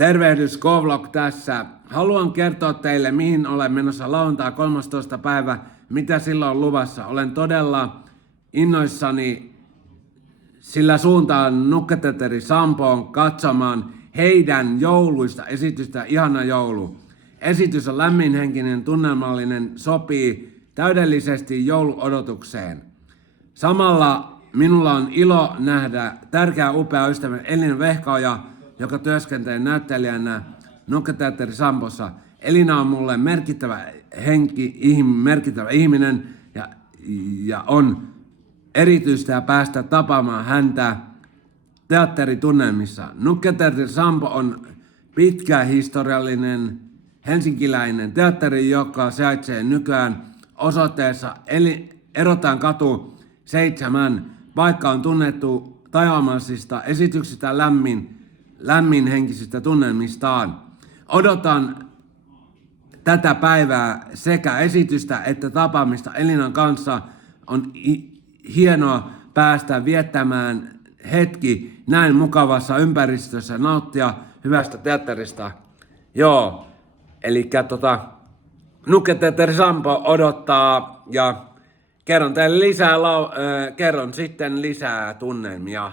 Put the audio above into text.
Tervehdys, K-Vlog tässä. Haluan kertoa teille, mihin olen menossa lauantai 13. päivä, mitä silloin on luvassa. Olen todella innoissani, sillä suuntaan Nukketeatteri Sampoon katsomaan heidän jouluista esitystä Ihana joulu. Esitys on lämminhenkinen, tunnelmallinen, sopii täydellisesti jouluodotukseen. Samalla minulla on ilo nähdä tärkeä upea ystävä Elina Vehkaoja, joka työskentelee näyttelijänä Nukketeatteri Sampossa. Elina on mulle merkittävä merkittävä ihminen ja on erityistä päästä tapaamaan häntä teatteritunnelmissa. Nukketeatteri Sampo on pitkä historiallinen helsinkiläinen teatteri, joka sijaitsee nykyään osoitteessa Erotaan katu 7. Paikka on tunnettu taivaallisista esityksistä lämminhenkisistä tunnelmistaan. Odotan tätä päivää sekä esitystä että tapaamista Elinan kanssa. On hienoa päästä viettämään hetki näin mukavassa ympäristössä, nauttia hyvästä teatterista. Joo, eli Nukketeatteri Sampo odottaa ja kerron teille kerron sitten lisää tunnelmia.